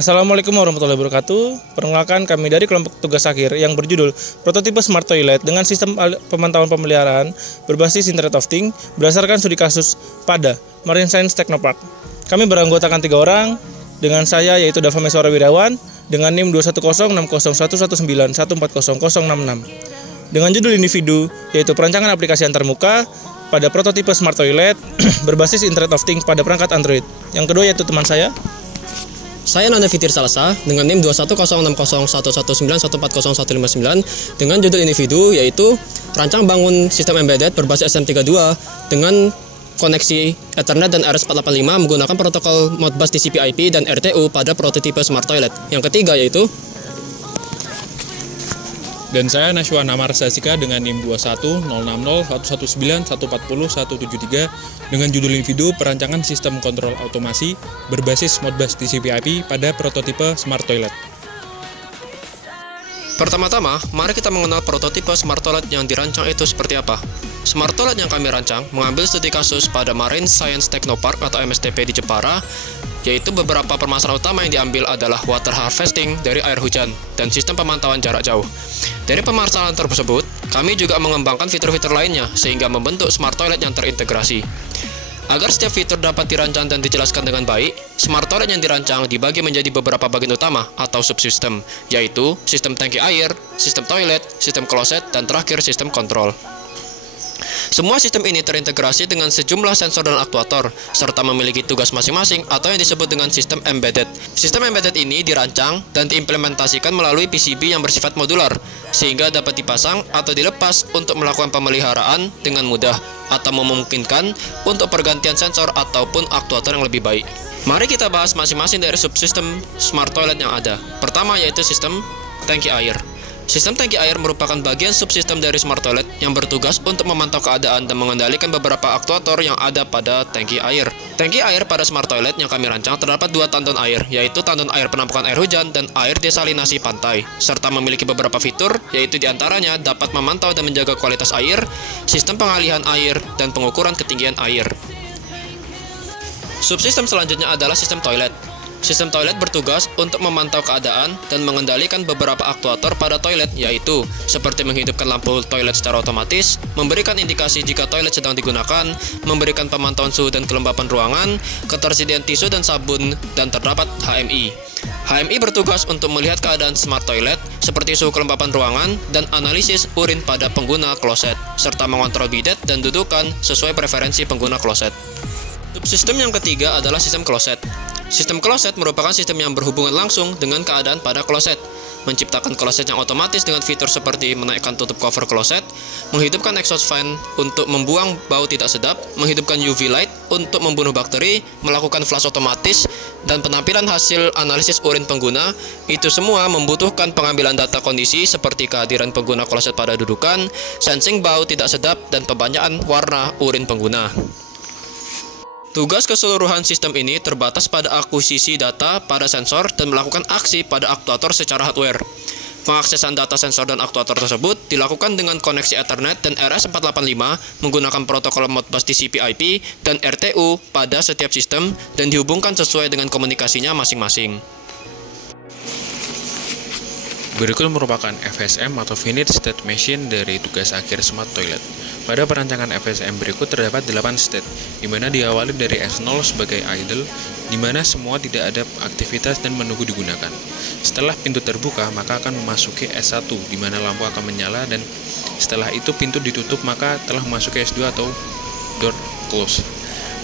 Assalamualaikum warahmatullahi wabarakatuh. Perkenalkan, kami dari kelompok tugas akhir yang berjudul Prototipe Smart Toilet dengan sistem pemantauan pemeliharaan berbasis Internet of Things berdasarkan studi kasus pada Marine Science Technopark. Kami beranggotakan 3 orang, dengan saya yaitu Dava Meswara Wirawan dengan NIM 210601119140066. Dengan judul individu yaitu perancangan aplikasi antarmuka pada prototipe Smart Toilet berbasis Internet of Things pada perangkat Android. Yang kedua yaitu teman Saya Nanda Fitir Salasa dengan NIM 2106011140159 dengan judul individu yaitu rancang bangun sistem embedded berbasis STM32 dengan koneksi Ethernet dan RS485 menggunakan protokol Modbus TCP/IP dan RTU pada prototipe Smart Toilet. Yang ketiga yaitu dan saya Nashwana Marsasika dengan NIM 210601191407173 dengan judul individu perancangan sistem kontrol otomasi berbasis Modbus TCP/IP pada prototipe Smart Toilet. Pertama-tama, mari kita mengenal prototipe Smart Toilet yang dirancang itu seperti apa. Smart Toilet yang kami rancang mengambil studi kasus pada Marine Science Technopark atau MSTP di Jepara, yaitu beberapa permasalahan utama yang diambil adalah water harvesting dari air hujan dan sistem pemantauan jarak jauh. Dari permasalahan tersebut, kami juga mengembangkan fitur-fitur lainnya sehingga membentuk Smart Toilet yang terintegrasi. Agar setiap fitur dapat dirancang dan dijelaskan dengan baik, Smart Toilet yang dirancang dibagi menjadi beberapa bagian utama atau subsistem, yaitu sistem tangki air, sistem toilet, sistem kloset, dan terakhir sistem kontrol. Semua sistem ini terintegrasi dengan sejumlah sensor dan aktuator, serta memiliki tugas masing-masing atau yang disebut dengan sistem embedded. Sistem embedded ini dirancang dan diimplementasikan melalui PCB yang bersifat modular, sehingga dapat dipasang atau dilepas untuk melakukan pemeliharaan dengan mudah, atau memungkinkan untuk pergantian sensor ataupun aktuator yang lebih baik. Mari kita bahas masing-masing dari subsistem Smart Toilet yang ada. Pertama yaitu sistem tangki air. Sistem tangki air merupakan bagian subsistem dari Smart Toilet yang bertugas untuk memantau keadaan dan mengendalikan beberapa aktuator yang ada pada tangki air. Tangki air pada Smart Toilet yang kami rancang terdapat 2 tandon air, yaitu tandon air penampungan air hujan dan air desalinasi pantai, serta memiliki beberapa fitur, yaitu diantaranya dapat memantau dan menjaga kualitas air, sistem pengalihan air, dan pengukuran ketinggian air. Subsistem selanjutnya adalah sistem toilet. Sistem toilet bertugas untuk memantau keadaan dan mengendalikan beberapa aktuator pada toilet, yaitu seperti menghidupkan lampu toilet secara otomatis, memberikan indikasi jika toilet sedang digunakan, memberikan pemantauan suhu dan kelembapan ruangan, ketersediaan tisu dan sabun, dan terdapat HMI. HMI bertugas untuk melihat keadaan Smart Toilet seperti suhu kelembapan ruangan dan analisis urin pada pengguna kloset, serta mengontrol bidet dan dudukan sesuai preferensi pengguna kloset. Subsistem yang ketiga adalah sistem kloset. Sistem kloset merupakan sistem yang berhubungan langsung dengan keadaan pada kloset, menciptakan kloset yang otomatis dengan fitur seperti menaikkan tutup cover kloset, menghidupkan exhaust fan untuk membuang bau tidak sedap, menghidupkan UV light untuk membunuh bakteri, melakukan flush otomatis, dan penampilan hasil analisis urin pengguna. Itu semua membutuhkan pengambilan data kondisi seperti kehadiran pengguna kloset pada dudukan, sensing bau tidak sedap, dan pembanyakan warna urin pengguna. Tugas keseluruhan sistem ini terbatas pada akuisisi data pada sensor dan melakukan aksi pada aktuator secara hardware. Pengaksesan data sensor dan aktuator tersebut dilakukan dengan koneksi Ethernet dan RS485 menggunakan protokol Modbus TCP/IP dan RTU pada setiap sistem dan dihubungkan sesuai dengan komunikasinya masing-masing. Berikut merupakan FSM atau Finite State Machine dari tugas akhir Smart Toilet. Pada perancangan FSM berikut terdapat 8 state, di mana diawali dari S0 sebagai idle, di mana semua tidak ada aktivitas dan menunggu digunakan. Setelah pintu terbuka, maka akan memasuki S1, di mana lampu akan menyala, dan setelah itu pintu ditutup, maka telah memasuki S2 atau door close.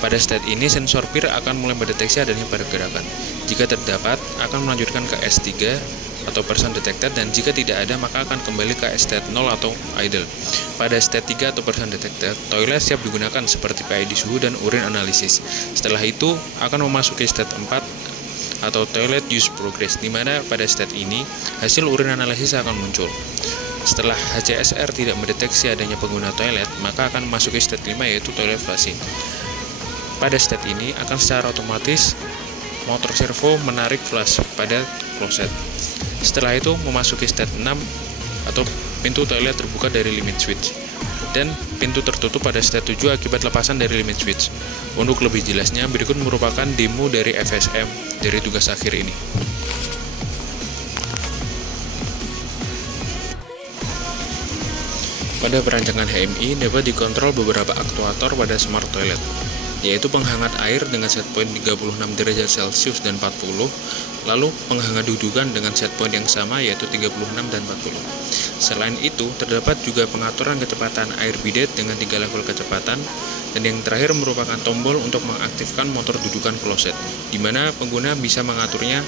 Pada state ini, sensor PIR akan mulai mendeteksi adanya pergerakan. Jika terdapat, akan melanjutkan ke S3 atau person detected, dan jika tidak ada maka akan kembali ke state 0 atau idle. Pada state 3 atau person detected, toilet siap digunakan seperti PID suhu dan urin analisis. Setelah itu akan memasuki state 4 atau toilet use progress, di mana pada state ini hasil urin analisis akan muncul. Setelah HCSR tidak mendeteksi adanya pengguna toilet, maka akan memasuki state 5 yaitu toilet flushing. Pada state ini akan secara otomatis motor servo menarik flush pada kloset. Setelah itu memasuki state 6 atau pintu toilet terbuka dari limit switch, dan pintu tertutup pada state 7 akibat lepasan dari limit switch. Untuk lebih jelasnya, berikut merupakan demo dari FSM dari tugas akhir ini. Pada perancangan HMI dapat dikontrol beberapa aktuator pada smart toilet, yaitu penghangat air dengan set point 36 derajat Celcius dan 40, lalu penghangat dudukan dengan set point yang sama yaitu 36 dan 40. Selain itu, terdapat juga pengaturan kecepatan air bidet dengan 3 level kecepatan, dan yang terakhir merupakan tombol untuk mengaktifkan motor dudukan kloset, di mana pengguna bisa mengaturnya.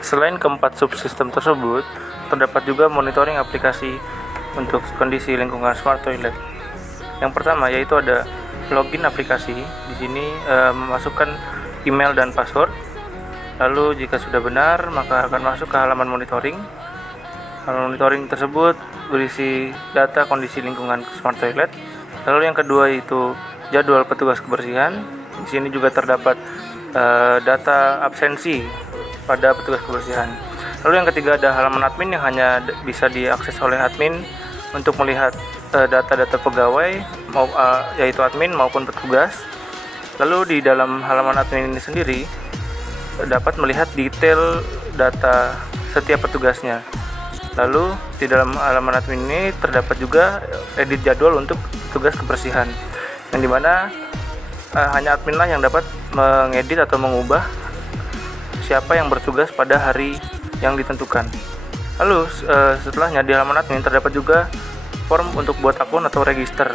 Selain keempat subsistem tersebut, terdapat juga monitoring aplikasi untuk kondisi lingkungan smart toilet. Yang pertama yaitu ada login aplikasi. Di sini memasukkan email dan password. Lalu jika sudah benar, maka akan masuk ke halaman monitoring. Halaman monitoring tersebut berisi data kondisi lingkungan smart toilet. Lalu yang kedua yaitu jadwal petugas kebersihan. Di sini juga terdapat data absensi pada petugas kebersihan. Lalu yang ketiga ada halaman admin yang hanya bisa diakses oleh admin untuk melihat data-data pegawai, yaitu admin maupun petugas. Lalu di dalam halaman admin ini sendiri dapat melihat detail data setiap petugasnya. Lalu di dalam halaman admin ini terdapat juga edit jadwal untuk petugas kebersihan, yang dimana hanya admin lah yang dapat mengedit atau mengubah siapa yang bertugas pada hari yang ditentukan. Lalu setelahnya di halaman admin terdapat juga form untuk buat akun atau register.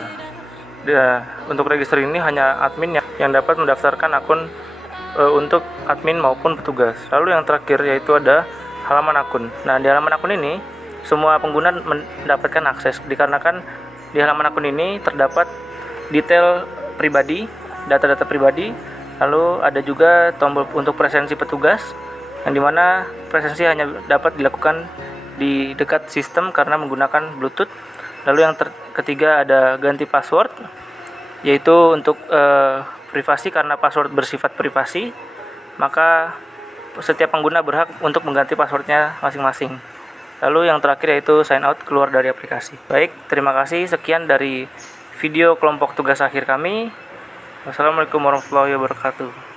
Untuk register ini hanya admin yang dapat mendaftarkan akun untuk admin maupun petugas. Lalu yang terakhir yaitu ada halaman akun. Nah, di halaman akun ini semua pengguna mendapatkan akses dikarenakan di halaman akun ini terdapat detail pribadi, data-data pribadi. Lalu ada juga tombol untuk presensi petugas, yang dimana presensi hanya dapat dilakukan di dekat sistem karena menggunakan Bluetooth. Lalu yang ketiga ada ganti password, yaitu untuk privasi karena password bersifat privasi, maka setiap pengguna berhak untuk mengganti passwordnya masing-masing. Lalu yang terakhir yaitu sign out, keluar dari aplikasi. Baik, terima kasih. Sekian dari video kelompok tugas akhir kami. Wassalamualaikum warahmatullahi wabarakatuh.